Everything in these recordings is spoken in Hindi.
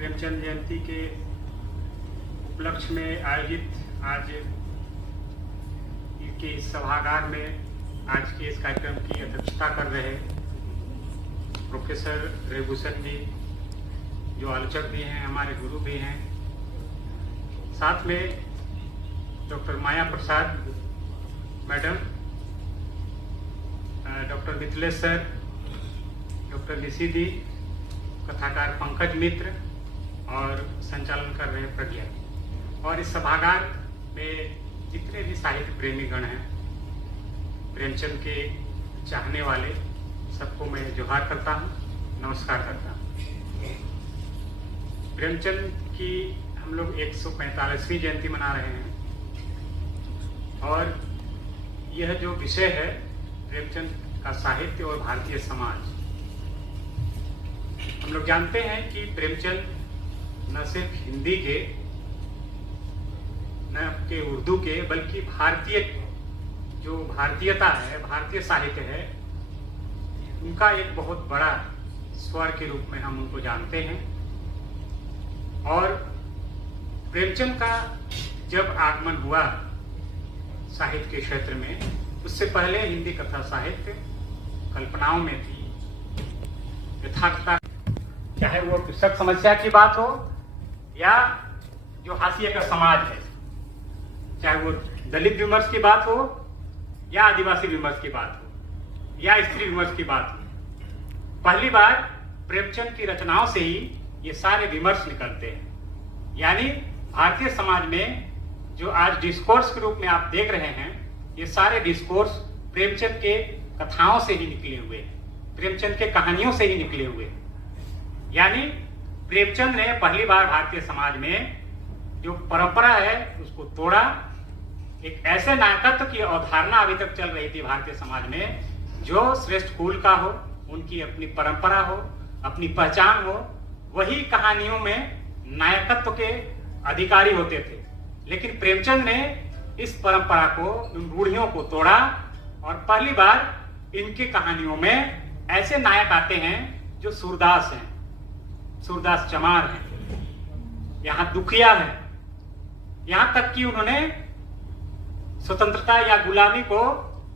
प्रेमचंद जयंती के उपलक्ष्य में आयोजित आज के इस सभागार में आज के इस कार्यक्रम की अध्यक्षता कर रहे प्रोफेसर रेभूषण जी, जो आलोचक भी हैं, हमारे गुरु भी हैं, साथ में doctor Maya Prasad madam, doctor Mithilesh sir, doctor Nishi di, कथाकार पंकज मित्र और संचालन कर रहे हैं प्रज्ञा। और इस सभागार में जितने भी साहित्य प्रेमी गण हैं, प्रेमचंद के चाहने वाले, सबको मैं जोहार करता हूँ, नमस्कार करता हूँ। प्रेमचंद की हम लोग 145वीं जयंती मना रहे हैं और यह जो विषय है प्रेमचंद का साहित्य और भारतीय समाज। हम लोग जानते हैं कि प्रेमचंद न सिर्फ हिंदी के, न के उर्दू के, बल्कि भारतीय जो भारतीयता है, भारतीय साहित्य है, उनका एक बहुत बड़ा स्वर के रूप में हम उनको जानते हैं। और प्रेमचंद का जब आगमन हुआ साहित्य के क्षेत्र में, उससे पहले हिंदी कथा साहित्य कल्पनाओं में थी, यथार्थता, चाहे वो कृषक समस्या की बात हो या जो हाशिए का समाज है, चाहे वो दलित विमर्श की बात हो या आदिवासी विमर्श की बात हो या स्त्री विमर्श की बात हो। पहली बार प्रेमचंद की रचनाओं से ही ये सारे विमर्श निकलते हैं। यानी भारतीय समाज में जो आज डिस्कोर्स के रूप में आप देख रहे हैं, ये सारे डिस्कोर्स प्रेमचंद के कथाओं से ही निकले हुए हैं, प्रेमचंद के कहानियों से ही निकले हुए हैं। यानी प्रेमचंद ने पहली बार भारतीय समाज में जो परंपरा है उसको तोड़ा। एक ऐसे नायकत्व की अवधारणा अभी तक चल रही थी भारतीय समाज में, जो श्रेष्ठ कुल का हो, उनकी अपनी परंपरा हो, अपनी पहचान हो, वही कहानियों में नायकत्व के अधिकारी होते थे। लेकिन प्रेमचंद ने इस परंपरा को, उन रूढ़ियों को तोड़ा और पहली बार इनकी कहानियों में ऐसे नायक आते हैं जो सूरदास हैं, सूरदास चमार हैं, यहाँ दुखिया है। यहाँ तक कि उन्होंने स्वतंत्रता या गुलामी को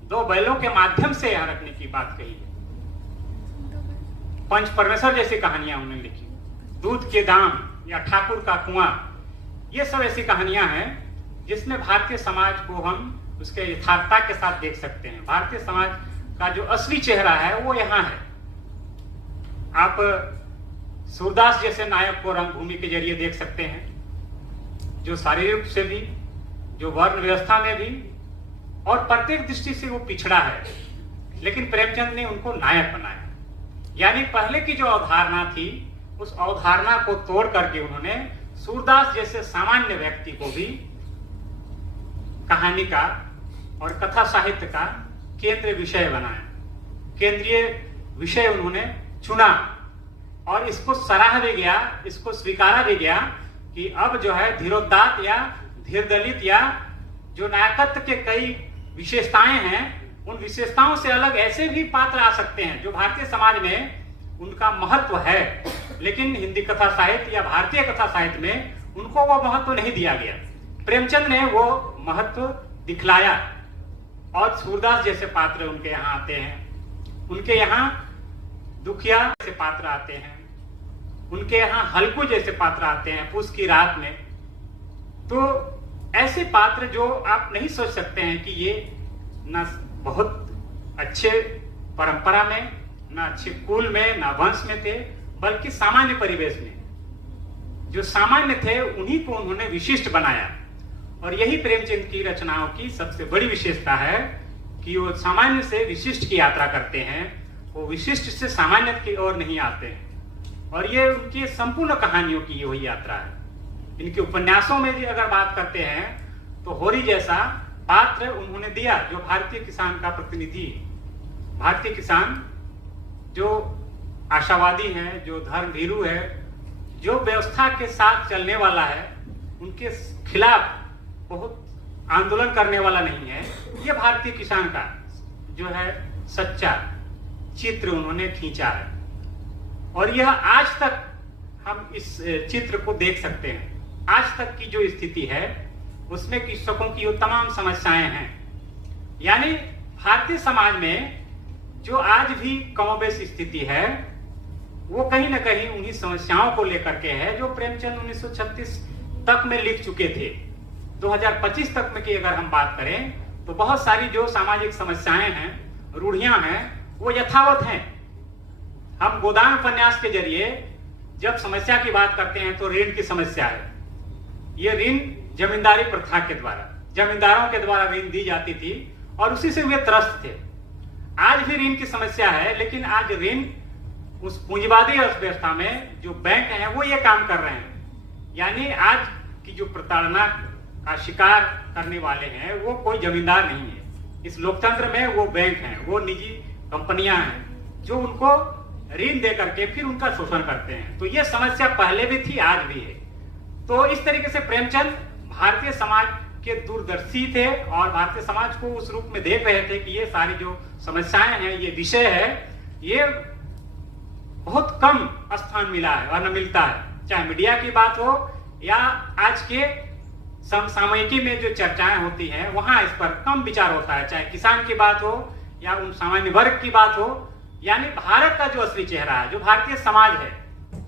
दो बैलों के माध्यम से यहाँ रखने की बात कही है। पंच परमेश्वर जैसी कहानियां उन्होंने लिखी, दूध के दाम या ठाकुर का कुआं, ये सब ऐसी कहानियां हैं जिसमें भारतीय समाज को हम उसके यथार्थता के साथ देख सकते हैं। भारतीय समाज का जो असली चेहरा है वो यहाँ है। आप सूरदास जैसे नायक को रंगभूमि के जरिए देख सकते हैं, जो शारीरिक से भी, जो वर्ण व्यवस्था में भी और प्रत्येक दृष्टि से वो पिछड़ा है, लेकिन प्रेमचंद ने उनको नायक बनाया। यानी पहले की जो अवधारणा थी, उस अवधारणा को तोड़ करके उन्होंने सूरदास जैसे सामान्य व्यक्ति को भी कहानी का और कथा साहित्य का केंद्रीय विषय बनाया, केंद्रीय विषय उन्होंने चुना और इसको सराहा भी गया, इसको स्वीकारा भी गया कि अब जो है धीरोदात्त या धीर दलित या जो नायकत्व के कई विशेषताएं हैं, उन विशेषताओं से अलग ऐसे भी पात्र आ सकते हैं जो भारतीय समाज में उनका महत्व है, लेकिन हिंदी कथा साहित्य या भारतीय कथा साहित्य में उनको वो महत्व नहीं दिया गया। प्रेमचंद ने वो महत्व दिखलाया और सूरदास जैसे पात्र उनके यहाँ आते हैं, उनके यहाँ दुखिया जैसे पात्र आते हैं, उनके यहाँ हल्कू जैसे पात्र आते हैं पूस की रात में। तो ऐसे पात्र जो आप नहीं सोच सकते हैं कि ये न बहुत अच्छे परंपरा में, न अच्छे कुल में, न वंश में थे, बल्कि सामान्य परिवेश में जो सामान्य थे उन्हीं को उन्होंने विशिष्ट बनाया। और यही प्रेमचंद की रचनाओं की सबसे बड़ी विशेषता है कि वो सामान्य से विशिष्ट की यात्रा करते हैं, वो विशिष्ट से सामान्य की ओर नहीं आते हैं। और ये उनकी संपूर्ण कहानियों की वही यात्रा है। इनके उपन्यासों में भी अगर बात करते हैं तो होरी जैसा पात्र उन्होंने दिया, जो भारतीय किसान का प्रतिनिधि, भारतीय किसान जो आशावादी है, जो धर्मभीरू है, जो व्यवस्था के साथ चलने वाला है, उनके खिलाफ बहुत आंदोलन करने वाला नहीं है। ये भारतीय किसान का जो है सच्चा चित्र उन्होंने खींचा है। और यह आज तक हम इस चित्र को देख सकते हैं। आज तक की जो स्थिति है उसमें कृषकों की वो तमाम समस्याएं हैं। यानी भारतीय समाज में जो आज भी कमोबेश स्थिति है वो कहीं ना कहीं उन्हीं समस्याओं को लेकर के है जो प्रेमचंद 1936 तक में लिख चुके थे। 2025 तक में की अगर हम बात करें तो बहुत सारी जो सामाजिक समस्याएं हैं, रूढ़ियां हैं, वो यथावत हैं। हम गोदान उपन्यास के जरिए जब समस्या की बात करते हैं तो ऋण की समस्या है। ये ऋण जमींदारी प्रथा के द्वारा, जमींदारों के द्वारा ऋण दी जाती थी और उसी से वे त्रस्त थे। आज भी ऋण की समस्या है, लेकिन आज ऋण उस पूंजीवादी अर्थव्यवस्था में जो बैंक हैं वो ये काम कर रहे हैं। यानी आज की जो प्रताड़ना का शिकार करने वाले हैं वो कोई जमींदार नहीं है। इस लोकतंत्र में वो बैंक हैं, वो निजी कंपनियां हैं जो उनको ऋण दे करके फिर उनका शोषण करते हैं। तो ये समस्या पहले भी थी, आज भी है। तो इस तरीके से प्रेमचंद भारतीय समाज के दूरदर्शी थे और भारतीय समाज को उस रूप में देख रहे थे कि ये सारी जो समस्याएं हैं, ये विषय है, ये बहुत कम स्थान मिला है और न मिलता है। चाहे मीडिया की बात हो या आज के समसामयिकी में जो चर्चाएं होती हैं वहां इस पर कम विचार होता है। चाहे किसान की बात हो या उन सामान्य वर्ग की बात हो। यानी भारत का जो असली चेहरा है, जो भारतीय समाज है,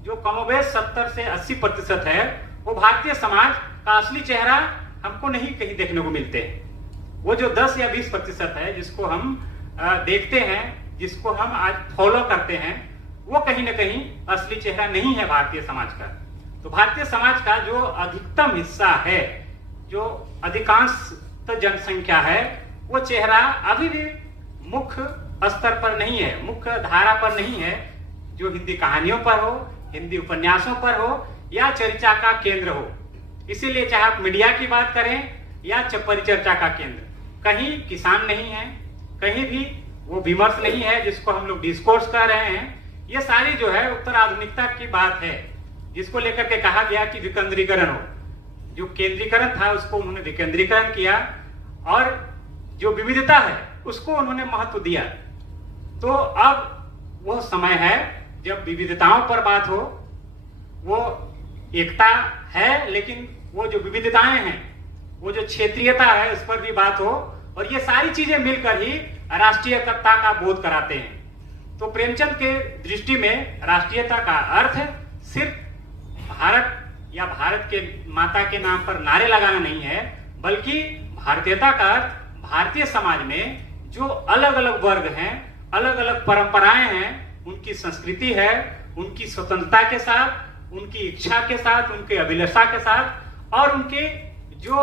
जो कमोबेश 70 से 80% है, वो भारतीय समाज का असली चेहरा हमको नहीं कहीं देखने को मिलते हैं। वो जो 10 या 20% है जिसको हम देखते हैं, जिसको हम आज फॉलो करते हैं, वो कहीं ना कहीं असली चेहरा नहीं है भारतीय समाज का। तो भारतीय समाज का जो अधिकतम हिस्सा है, जो अधिकांश जनसंख्या है, वो चेहरा अभी भी मुख्य स्तर पर नहीं है, मुख्य धारा पर नहीं है, जो हिंदी कहानियों पर हो, हिंदी उपन्यासों पर हो या चर्चा का केंद्र हो। इसीलिए चाहे आप मीडिया की बात करें या परिचर्चा का केंद्र, कहीं किसान नहीं है, कहीं भी वो विमर्श नहीं है जिसको हम लोग डिस्कोर्स कर रहे हैं। ये सारी जो है उत्तर आधुनिकता की बात है, जिसको लेकर के कहा गया कि विकेंद्रीकरण हो। जो केंद्रीकरण था उसको उन्होंने विकेंद्रीकरण किया और जो विविधता है उसको उन्होंने महत्व दिया। तो अब वो समय है जब विविधताओं पर बात हो। वो एकता है, लेकिन वो जो विविधताएं हैं, वो जो क्षेत्रीयता है, उस पर भी बात हो। और ये सारी चीजें मिलकर ही राष्ट्रीयता का बोध कराते हैं। तो प्रेमचंद के दृष्टि में राष्ट्रीयता का अर्थ सिर्फ भारत या भारत के माता के नाम पर नारे लगाना नहीं है, बल्कि भारतीयता का अर्थ भारतीय समाज में जो अलग अलग वर्ग हैं, अलग अलग परंपराएं हैं, उनकी संस्कृति है, उनकी स्वतंत्रता के साथ, उनकी इच्छा के साथ, उनके अभिलाषा के साथ और उनके जो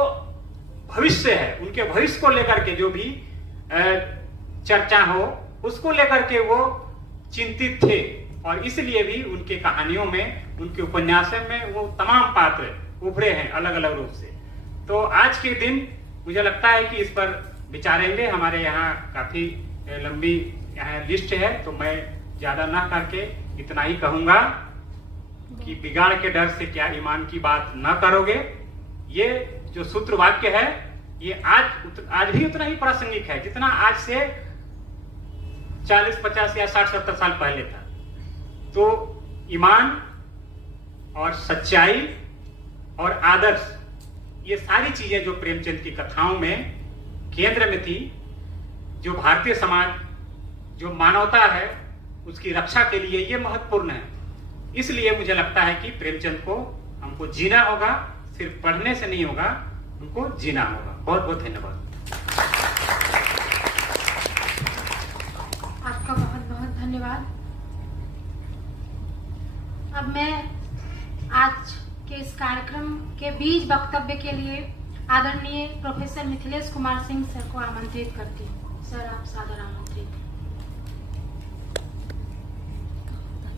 भविष्य है, उनके भविष्य को लेकर के जो भी चर्चा हो, उसको लेकर के वो चिंतित थे। और इसलिए भी उनके कहानियों में, उनके उपन्यासों में वो तमाम पात्र उभरे हैं अलग अलग रूप से। तो आज के दिन मुझे लगता है कि इस पर विचारेंगे। हमारे यहाँ काफी लंबी यहाँ लिस्ट है, तो मैं ज्यादा ना करके इतना ही कहूंगा कि बिगाड़ के डर से क्या ईमान की बात न करोगे। ये जो सूत्र वाक्य है, ये आज भी उतना ही प्रासंगिक है जितना आज से 40, 50 या 60, 70 साल पहले था। तो ईमान और सच्चाई और आदर्श, ये सारी चीजें जो प्रेमचंद की कथाओं में केंद्र में थी, जो भारतीय समाज, जो मानवता है, उसकी रक्षा के लिए ये महत्वपूर्ण है। इसलिए मुझे लगता है कि प्रेमचंद को हमको जीना होगा, सिर्फ पढ़ने से नहीं होगा, हमको जीना होगा। बहुत बहुत धन्यवाद। आपका बहुत बहुत धन्यवाद। अब मैं आज के इस कार्यक्रम के बीच वक्तव्य के लिए आदरणीय प्रोफेसर मिथिलेश कुमार सिंह सर को आमंत्रित करती हूँ। सर, आप सादर आमंत्रित हैं।